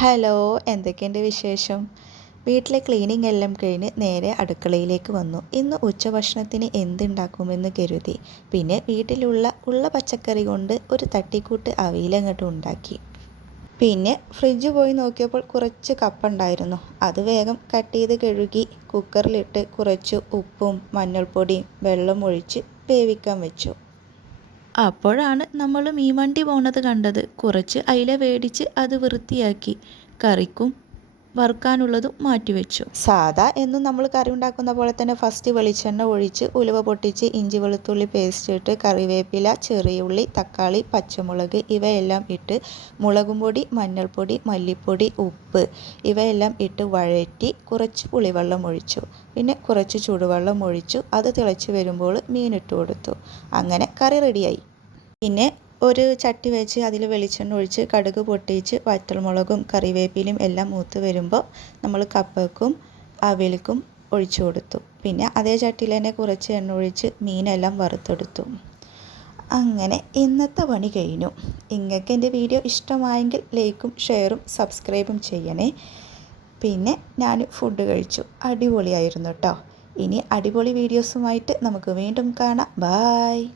Hello, എന്തൊക്കെയുണ്ട് വിശേഷം? വീട്ടിലെ ക്ലീനിങ് എല്ലാം കഴിഞ്ഞ് നേരെ അടുക്കളയിലേക്ക് വന്നു. ഇന്ന് ഉച്ചഭക്ഷണത്തിന് എന്തുണ്ടാക്കുമെന്ന് കരുതി. പിന്നെ വീട്ടിലുള്ള പച്ചക്കറി കൊണ്ട് ഒരു തട്ടിക്കൂട്ട് അവിയലങ്ങോട്ട് ഉണ്ടാക്കി. പിന്നെ ഫ്രിഡ്ജ് പോയി നോക്കിയപ്പോൾ കുറച്ച് കപ്പ ഉണ്ടായിരുന്നു. അത് വേഗം കട്ട് ചെയ്ത് കഴുകി കുക്കറിലിട്ട് കുറച്ച് ഉപ്പും മഞ്ഞൾപ്പൊടിയും വെള്ളം ഒഴിച്ച് വേവിക്കാൻ വെച്ചു. അപ്പോഴാണ് നമ്മൾ മീൻ വണ്ടി പോണത് കണ്ടത്. കുറച്ച് അയില മേടിച്ച് അത് വൃത്തിയാക്കി കറിക്കും വറുക്കാനുള്ളതും മാറ്റിവെച്ചു. സാധാ എന്നും നമ്മൾ കറി ഉണ്ടാക്കുന്ന പോലെ തന്നെ ഫസ്റ്റ് വെളിച്ചെണ്ണ ഒഴിച്ച് ഉലുവ പൊട്ടിച്ച് ഇഞ്ചി വെളുത്തുള്ളി പേസ്റ്റ് ഇട്ട് കറിവേപ്പില, ചെറിയുള്ളി, തക്കാളി, പച്ചമുളക് ഇവയെല്ലാം ഇട്ട് മുളകും പൊടി, മഞ്ഞൾപ്പൊടി, മല്ലിപ്പൊടി, ഉപ്പ് ഇവയെല്ലാം ഇട്ട് വഴറ്റി കുറച്ച് പുളിവെള്ളം ഒഴിച്ചു. പിന്നെ കുറച്ച് ചൂടുവെള്ളം ഒഴിച്ചു. അത് തിളച്ച് വരുമ്പോൾ മീനിട്ട് കൊടുത്തു. അങ്ങനെ കറി റെഡിയായി. പിന്നെ ഒരു ചട്ടി വെച്ച് അതിൽ വെളിച്ചെണ്ണ ഒഴിച്ച് കടുക് പൊട്ടിച്ച് വറ്റൽമുളകും കറിവേപ്പിലയും എല്ലാം മൂത്ത് വരുമ്പോൾ നമ്മൾ കപ്പയ്ക്കും അവിയൽക്കും ഒഴിച്ചു കൊടുത്തു. പിന്നെ അതേ ചട്ടിയിൽ തന്നെ കുറച്ച് എണ്ണ ഒഴിച്ച് മീനെല്ലാം വറുത്തെടുത്തു. അങ്ങനെ ഇന്നത്തെ പണി കഴിഞ്ഞു. നിങ്ങൾക്ക് എൻ്റെ വീഡിയോ ഇഷ്ടമായെങ്കിൽ ലൈക്കും ഷെയറും സബ്സ്ക്രൈബും ചെയ്യണേ. പിന്നെ ഞാൻ ഫുഡ് കഴിച്ചു. അടിപൊളിയായിരുന്നു കേട്ടോ. ഇനി അടിപൊളി വീഡിയോസുമായിട്ട് നമുക്ക് വീണ്ടും കാണാം. ബായ്.